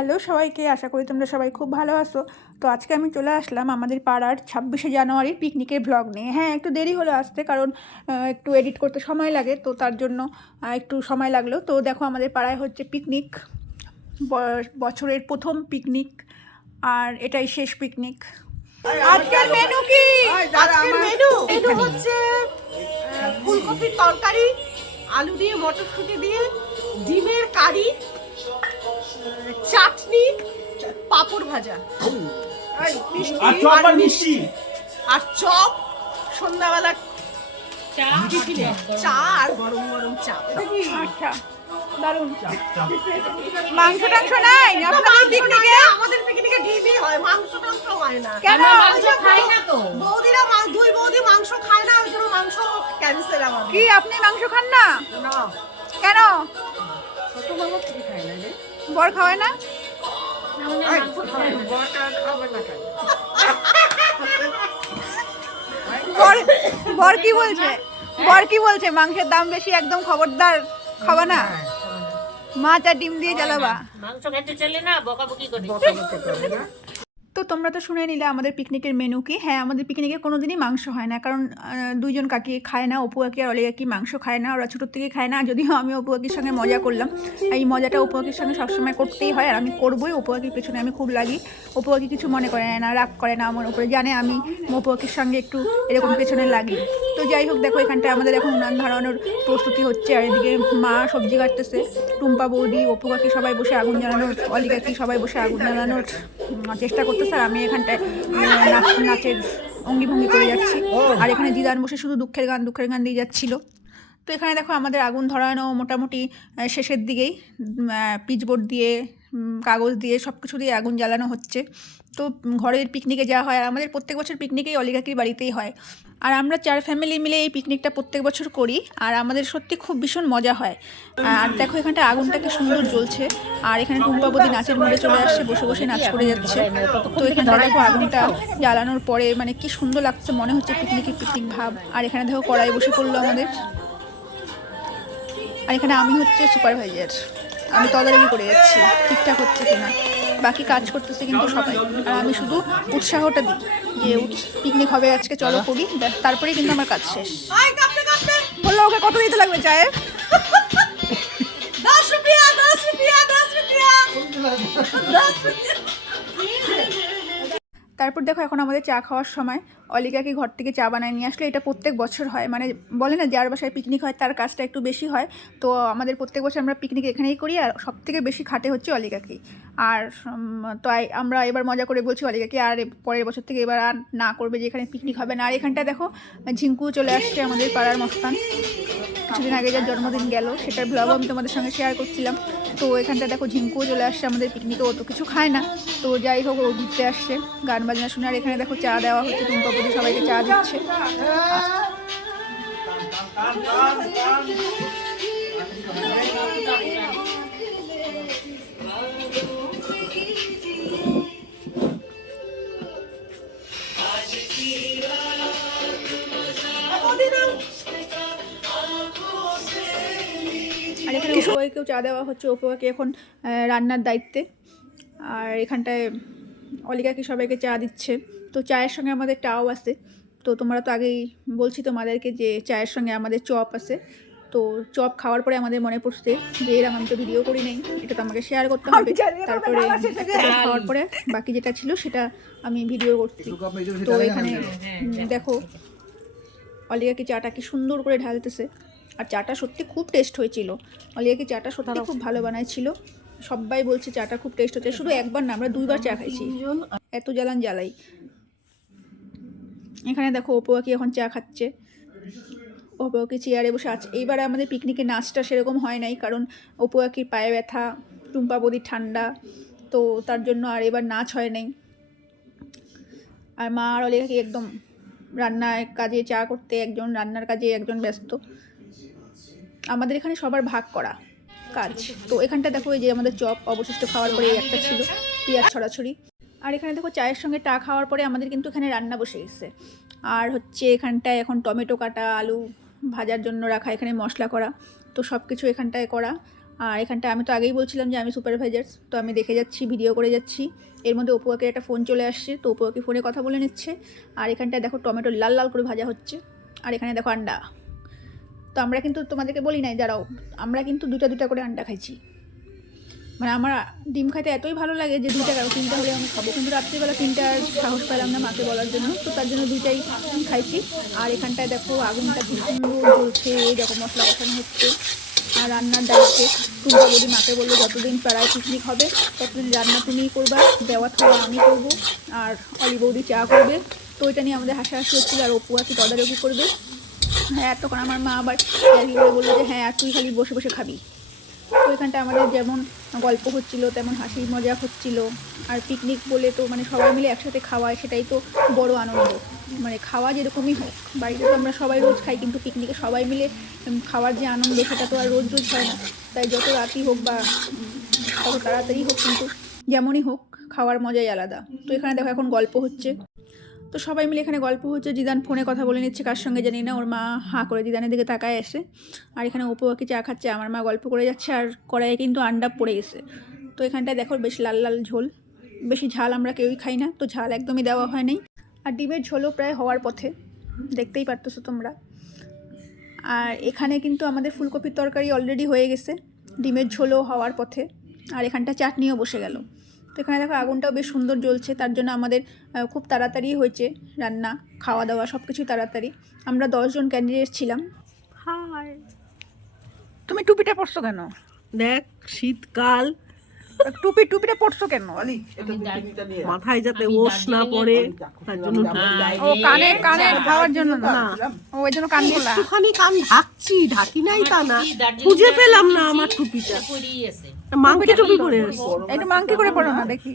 Hello সবাইকে আশা করি তোমরা সবাই খুব ভালো আছো। তো আজকে আমি চলে আসলাম আমাদের পাড়ার ছাব্বিশে জানুয়ারির পিকনিকের ব্লগ নিয়ে। হ্যাঁ একটু দেরি হলো আসতে কারণ একটু এডিট করতে সময় লাগে তো তার জন্য একটু সময় লাগল। তো দেখো আমাদের পাড়ায় হচ্ছে পিকনিক বছরের প্রথম পিকনিক আর এটাই শেষ পিকনিক। আজকের মেনু কি? আজকের মেনু মেনু হচ্ছে ফুলকপির তরকারি আলু দিয়ে মটরশুঁটি দিয়ে ডিমের কারি চাটনি পাঁপড় ভাজা। আর মিষ্টি, আর চপ আর আর মিষ্টি? আর চপ সন্ধ্যাবেলা টিফিনে চা আর গরম গরম চা। আচ্ছা দারুণ। মাংস টাংস নাই? পিকনিকে? আমাদের পিকনিকে ডিমই হয় মাংস টাংস হয় না। কেন? খাই না তো। বৌদিরা দুই বৌদি মাংস খায় না ওই জন্য মাংস ক্যান্সেল আমার কি আপনি মাংস খান না? না। কেন? ছোট মামা কি খায় না রে? বর খাওয়ায় না? বর বর কি বলছে? বর কি বলছে? মাংসের দাম বেশি একদম খবরদার খাওয়া না? মাছ আর ডিম দিয়ে চালাবা মাংস খেতে চলে না বকাবকি করি তো তোমরা তো শুনে নিলে আমাদের পিকনিকের মেনু কি? হ্যাঁ আমাদের পিকনিকে কোনো দিনই মাংস হয় না। কারণ দুইজন কাকি খায় না, অপু কাকি আর অলি কাকি মাংস খায় না, ওরা ছোটোর থেকে খায় না। যদিও আমি অপু কাকির সঙ্গে মজা করলাম। এই মজাটা অপু কাকির সঙ্গে সবসময় করতেই হয়, আর আমি করবোই। অপু কাকির পেছনে আমি খুব লাগি। অপু কাকি কিছু মনে করে না, রাগ করে না আমার উপরে। জানে আমি অপু কাকির সঙ্গে একটু এরকম পেছনে লাগি। তো যাই হোক, দেখো এখানটায় আমাদের এখন উনান ধরানোর প্রস্তুতি হচ্ছে। আর এদিকে মা সবজি কাটতেছে। টুম্পা বৌদি, অপু কাকি সবাই বসে আগুন জ্বালানোর অলি কাকি সবাই বসে আগুন জ্বালানোর চেষ্টা করতেছে। আর আমি এখানটায় নাচের অঙ্গি ভঙ্গি করে যাচ্ছি। আর এখানে দিদান বসে শুধু দুঃখের গান দুঃখের গান দিয়ে যাচ্ছিল। তো এখানে দেখো আমাদের আগুন ধরানো মোটামুটি শেষের দিকেই পিচবোর্ড দিয়ে কাগজ দিয়ে সব কিছু দিয়ে আগুন জ্বালানো হচ্ছে। তো ঘরের পিকনিকে যাওয়া হয় আর আমাদের প্রত্যেক বছর পিকনিকেই অলিকাকির বাড়িতেই হয়। আর আমরা চার ফ্যামিলি মিলে এই পিকনিকটা প্রত্যেক বছর করি, আর আমাদের সত্যি খুব ভীষণ মজা হয়। আর দেখো, এখানটা আগুনটা কি সুন্দর জ্বলছে, আর এখানে টুম্পাবতী নাচের মোড়ে চলে আসছে, বসে বসে নাচ করে যাচ্ছে। তো এখানটা দেখো, আগুনটা জ্বালানোর পরে মানে কি সুন্দর লাগছে, মনে হচ্ছে পিকনিকের পিকনিক ভাব। আর এখানে দেখো কড়াই বসে পড়ল আমাদের। আর এখানে আমি হচ্ছে সুপারভাইজার আমি তদারকি করে যাচ্ছি, ঠিকঠাক হচ্ছে কিনা। বাকি কাজ করতেছে কিন্তু সবাই। আর আমি শুধু উৎসাহটা দিই যে পিকনিক হবে আজকে চলো করি। তারপরে তারপরেই কিন্তু আমার কাজ শেষ। বলল ওকে কত দিতে লাগবে চায়ে দশ রুপিয়া দশ রুপিয়া দশ রুপিয়া। দশ রুপিয়া। তারপর দেখো এখন আমাদের চা খাওয়ার সময় অলিকাকে ঘর থেকে চা বানায় নিয়ে আসলে এটা প্রত্যেক বছর হয়। মানে বলে না যার বাসায় পিকনিক হয়, তার কাজটা একটু বেশি হয়। তো আমাদের প্রত্যেক বছর আমরা পিকনিক এখানেই করি আর সব থেকে বেশি খাটে হচ্ছে অলিকাকি আর তো আমরা এবার মজা করে বলছি অলিকাকে, আর পরের বছর থেকে এবার আর না করবে যে এখানে পিকনিক হবে না। আর এখানটায় দেখো ঝিঙ্কু চলে আসছে আমাদের পাড়ার মস্তান। কিছুদিন আগে যার জন্মদিন গেল, সেটার ব্লগও আমি তোমাদের সঙ্গে শেয়ার করছিলাম। তো এখানটা দেখো ঝিঙ্কুও চলে আসছে আমাদের পিকনিকে অত কিছু খায় না। তো যাই হোক, ও ঘুরতে আসছে, গান বাজনা শুনে। আর এখানে দেখো চা দেওয়া হচ্ছে টুম্পাপতি সবাইকে চা দিচ্ছে। আর এখানে সবাইকেও চা দেওয়া হচ্ছে ওপোকে এখন রান্নার দায়িত্বে। আর এখানটায় অলিকাকে সবাইকে চা দিচ্ছে। তো চায়ের সঙ্গে আমাদের টাও আছে। তো তোমরা তো আগেই বলছি তোমাদেরকে যে চায়ের সঙ্গে আমাদের চপ আছে। তো চপ খাওয়ার পরে আমাদের মনে পড়ছে যে এরকম আমি তো ভিডিও করি নেই। এটা তো আমাকে শেয়ার করতে হবে। তারপরে খাওয়ার পরে বাকি যেটা ছিল সেটা আমি ভিডিও করছি। তো এখানে উম, দেখো অলিয়াকে চাটা কি সুন্দর করে ঢালতেছে। আর চাটা সত্যি খুব টেস্ট হয়েছিল। অলিয়াকে চাটা সত্যি খুব ভালো বানাইছিল। সবাই বলছে চাটা খুব টেস্ট হচ্ছে শুধু একবার না আমরা দুইবার চা খাইছি। এত জ্বালান জ্বালাই। এখানে দেখো অপুয়াকি এখন চা খাচ্ছে। অপুয়াকি চেয়ারে বসে আছে। এইবারে আমাদের পিকনিকে নাচটা সেরকম হয় নাই কারণ অপুয়াকির পায়ে ব্যথা টুম্পা বদির ঠান্ডা তো তার জন্য আর এবার নাচ হয় নাই। আর মা আর অলিকাকি একদম রান্নার কাজে চা করতে একজন রান্নার কাজে একজন ব্যস্ত। আমাদের এখানে সবার ভাগ করা কাজ। তো এখানটা দেখো এই যে আমাদের চপ, অবশিষ্ট খাওয়ার পরে এই একটা ছিল, পেঁয়াজ ছড়াছড়ি। আর এখানে দেখো চায়ের সঙ্গে টা খাওয়ার পরে আমাদের কিন্তু এখানে রান্না বসে গেছে। আর হচ্ছে এখানটায় এখন টমেটো কাটা, আলু ভাজার জন্য রাখা, এখানে মশলা করা, তো সব কিছু এখানটায় করা। আর এখানটা আমি তো আগেই বলছিলাম যে আমি সুপারভাইজার তো আমি দেখে যাচ্ছি, ভিডিও করে যাচ্ছি। এর মধ্যে অপুয়াকে একটা ফোন চলে আসছে, তো অপুয়াকে ফোনে কথা বলে নিচ্ছে। আর এখানটায় দেখো টমেটো লাল লাল করে ভাজা হচ্ছে। আর এখানে দেখো আন্ডা। তো আমরা কিন্তু তোমাদেরকে বলি নাই, দাঁড়াও, আমরা কিন্তু দুটা দুটা করে আন্ডা খাইছি। মানে আমার ডিম খাইতে এতই ভালো লাগে যে দুইটা কারও তিনটা হলে আমি খাব। কিন্তু রাত্রিবেলা তিনটা সাহস পেলাম না মাকে বলার জন্য, তো তার জন্য দুইটাই খাইছি। আর এখানটায় দেখো আগুনটা সুন্দর জ্বলছে মশলা কষানো হচ্ছে। আর রান্নার দায়িত্বে টুম্পা বৌদি মাকে বলল, যতদিন পাড়ায় পিকনিক হবে, ততদিন রান্না তুমিই করবা, দেওয়া খাওয়া আমি করব, আর অলি বৌদি চা করবে। তো ওইটা নিয়ে আমাদের হাসাহাসি হচ্ছিল, আর অপু কি তদারকি করবে। হ্যাঁ তখন আমার মা আবার বলল যে হ্যাঁ তুই খালি বসে বসে খাবি। তো এখানটা আমাদের যেমন গল্প হচ্ছিল, তেমন হাসি মজা হচ্ছিল। আর পিকনিক বলে তো মানে সবাই মিলে একসাথে খাওয়া সেটাই তো বড় আনন্দ। মানে খাওয়া যেরকমই হোক, বাড়িতে তো আমরা সবাই রোজ খাই, কিন্তু পিকনিকে সবাই মিলে খাওয়ার যে আনন্দ, সেটা তো আর রোজ রোজ হয় না। তাই যত রাতই হোক বা তত তাড়াতাড়ি হোক, কিন্তু যেমনই হোক, খাওয়ার মজাই আলাদা। তো এখানে দেখো এখন গল্প হচ্ছে। তো সবাই মিলে এখানে গল্প হচ্ছে, জিদান ফোনে কথা বলে নিচ্ছে, কার সঙ্গে জানি না, ওর মা হাঁ করে জিদানের দিকে তাকায় আসে আর এখানে উপবাকি চা খাচ্ছে, আমার মা গল্প করে যাচ্ছে, আর কড়াইয়ে কিন্তু আন্ডা পড়ে গেছে। তো এখানটায় দেখো বেশ লাল লাল ঝোল, বেশি ঝাল আমরা কেউই খাই না, তো ঝাল একদমই দেওয়া হয় নাই। আর ডিমের ঝোলও প্রায় হওয়ার পথে, দেখতেই পারতেছো তোমরা। আর এখানে কিন্তু আমাদের ফুলকপির তরকারি অলরেডি হয়ে গেছে, ডিমের ঝোলও হওয়ার পথে, আর এখানটা চাটনিও বসে গেল। তো এখানে দেখো আগুনটাও বেশ সুন্দর জ্বলছে তার জন্য আমাদের খুব তাড়াতাড়ি হয়েছে রান্না খাওয়া দাওয়া সব কিছুই তাড়াতাড়ি। আমরা দশজন ক্যান্ডিডেট ছিলাম। হাই তুমি টুপিটা পরছো কেন? দেখ শীতকাল। টুপি টুপিটা পরছো কেন? মাথায় যাতে ওস না পড়ে তার জন্য ও কানে কানে খাওয়ার জন্য না? ও ওই জন্য কান একটুখানি কান ঢাকছি ঢাকি নাই তা না। খুঁজে পেলাম না আমার টুপিটা। মাংকি টুপি পরে মাংকি করে পড়ো না দেখি।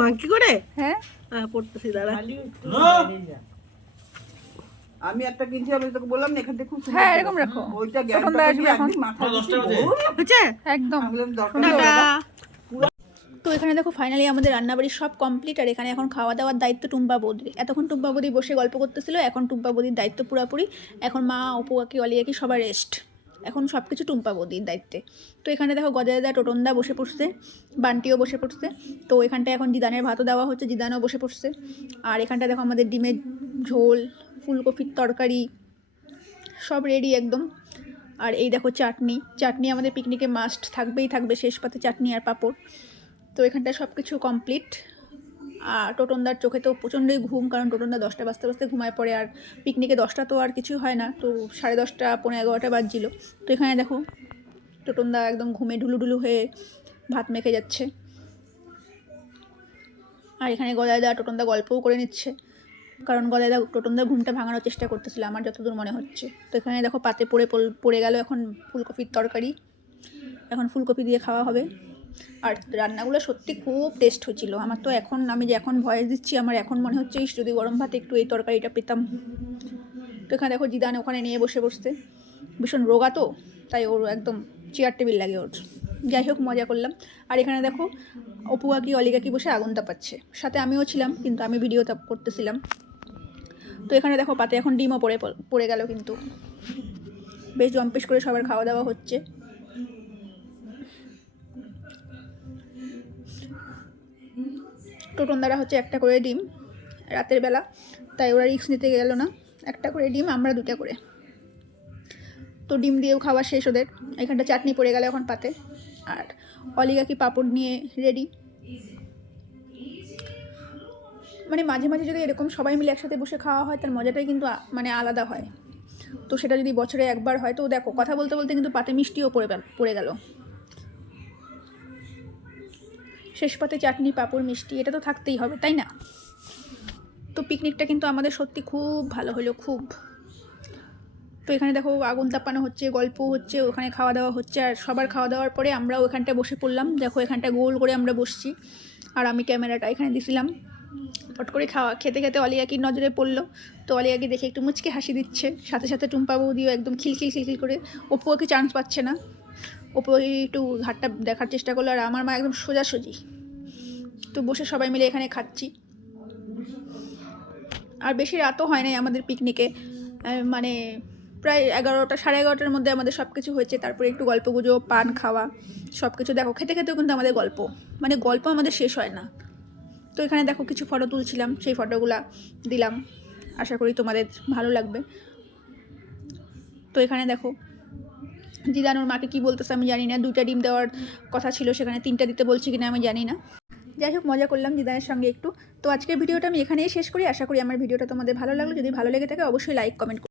মাংকি করে? হ্যাঁ। হ্যাঁ পড়তেছি দাঁড়া। আমি একটা কিনছি আমি তোকে বললাম না এখান থেকে খুব হ্যাঁ এরকম রাখো। ওইটা আসবে এখন। হয়েছে? একদম। টাটা। তো এখানে দেখো ফাইনালি আমাদের রান্নাবাড়ি সব কমপ্লিট আর এখানে এখন খাওয়া দাওয়ার দায়িত্ব টুম্পা বৌদির। এতক্ষণ টুম্পা বৌদি বসে গল্প করতেছিল এখন টুম্পা বৌদির দায়িত্ব পুরাপুরি। এখন মা অপু আকি অলিয়াকি সবার রেস্ট এখন সব কিছু টুম্পা বৌদির দায়িত্বে। তো এখানে দেখো গজাদা টোটনদা বসে পড়ছে, বান্টিও বসে পড়ছে। তো এখানটায় এখন জিদানের ভাতও দেওয়া হচ্ছে, জিদানও বসে পড়ছে। আর এখানটা দেখো আমাদের ডিমের ঝোল, ফুলকপির তরকারি, সব রেডি একদম। আর এই দেখো চাটনি চাটনি আমাদের পিকনিকে মাস্ট থাকবেই থাকবে শেষ পাতে চাটনি আর পাঁপড়। তো এখানটায় সব কিছু কমপ্লিট আর টোটনদার চোখে তো প্রচণ্ডই ঘুম, কারণ টোটনদা দশটা বাজতে বাজতে ঘুমায় পড়ে, আর পিকনিকে দশটা তো আর কিছু হয় না, তো সাড়ে দশটা পনেরো এগারোটা বাজছিল। তো এখানে দেখো, টোটনদা একদম ঘুমে ঢুলুঢুলু হয়ে ভাত মেখে যাচ্ছে। আর এখানে গদায়দা টোটনদা গল্পও করে নিচ্ছে, কারণ গদায়দা টোটনদা ঘুমটা ভাঙানোর চেষ্টা করতেছিল, আমার যতদূর মনে হচ্ছে। তো এখানে দেখো, পাতে পড়- পড়ে গেল এখন ফুলকপির তরকারি। এখন ফুলকপি দিয়ে খাওয়া হবে। আর রান্নাগুলো সত্যি খুব টেস্ট হচ্ছিল। আমার তো এখন, আমি যে এখন ভয়েস দিচ্ছি, আমার এখন মনে হচ্ছে, ইস, যদি গরম ভাতে একটু এই তরকারিটা পেতাম। তো এখানে দেখো জিদান ওখানে নিয়ে বসে বসতে ভীষণ রোগা তো, তাই ওর একদম চেয়ার টেবিল লাগে ওর। যাই হোক, মজা করলাম। আর এখানে দেখো অপু কাকি অলি কাকি বসে আগুন তাপাচ্ছে সাথে আমিও ছিলাম, কিন্তু আমি ভিডিও তাপ করতেছিলাম। তো এখানে দেখো, পাতে এখন ডিমও পড়ে পড়ে গেল কিন্তু। বেশ জম্পেশ করে সবার খাওয়া দাওয়া হচ্ছে। টোটনদারা হচ্ছে একটা করে ডিম রাতের বেলা। তাই ওরা রিক্স নিতে গেল না। একটা করে ডিম, আমরা দুটা করে। তো ডিম দিয়েও খাওয়া শেষ ওদের। এখানটা চাটনি পড়ে গেল এখন পাতে। আর অলিগা কি পাঁপড় নিয়ে রেডি মানে মাঝে মাঝে যদি এরকম সবাই মিলে একসাথে বসে খাওয়া হয়, তার মজাটাই কিন্তু মানে আলাদা হয়। তো সেটা যদি বছরে একবার হয়, তো দেখো, কথা বলতে বলতে কিন্তু পাতে মিষ্টিও পড়ে পড়ে গেল। শেষ পাতে চাটনি, পাঁপড়, মিষ্টি, এটা তো থাকতেই হবে, তাই না? তো পিকনিকটা কিন্তু আমাদের সত্যি খুব ভালো হলো, খুব। তো এখানে দেখো আগুন তাপানো হচ্ছে, গল্প হচ্ছে, ওখানে খাওয়া দাওয়া হচ্ছে, আর সবার খাওয়া দাওয়ার পরে আমরাও এখানটায় বসে পড়লাম। দেখো এখানটা গোল করে আমরা বসছি, আর আমি ক্যামেরাটা এখানে দিছিলাম। পট করে খাওয়া, খেতে খেতে অলিয়াকির নজরে পড়ল, তো অলিয়াকে দেখে একটু মুচকে হাসি দিচ্ছে। সাথে সাথে টুম্পা বৌদিও একদম খিলখিল খিলখিল করে অপুকে চান্স পাচ্ছে না? অপু একটু ঘাটটা দেখার চেষ্টা করল আর আমার মা একদম সোজাসুজি। তো বসে সবাই মিলে এখানে খাচ্ছি। আর বেশি রাতও হয় নাই আমাদের পিকনিকে মানে প্রায় এগারোটা, সাড়ে এগারোটার মধ্যে আমাদের সব কিছু হয়েছে। তারপরে একটু গল্প গুজো পান, খাওয়া সব কিছু দেখো। খেতে খেতেও কিন্তু আমাদের গল্প। মানে গল্প আমাদের শেষ হয় না। তো এখানে দেখো কিছু ফটো তুলছিলাম, সেই ফটোগুলা দিলাম। আশা করি তোমাদের ভালো লাগবে। তো এখানে দেখো জিদানুর মাকে কি বলতেছে আমি জানি না। দুইটা ডিম দেওয়ার কথা ছিল সেখানে, তিনটা দিতে বলছি কিনা আমি জানি না। যাই হোক, মজা করলাম জিদানের সঙ্গে একটু। তো আজকের ভিডিওটা আমি এখানেই শেষ করি। আশা করি আমার ভিডিওটা তোমাদের ভালো লাগল। যদি ভালো লেগে থাকে, অবশ্যই লাইক কমেন্ট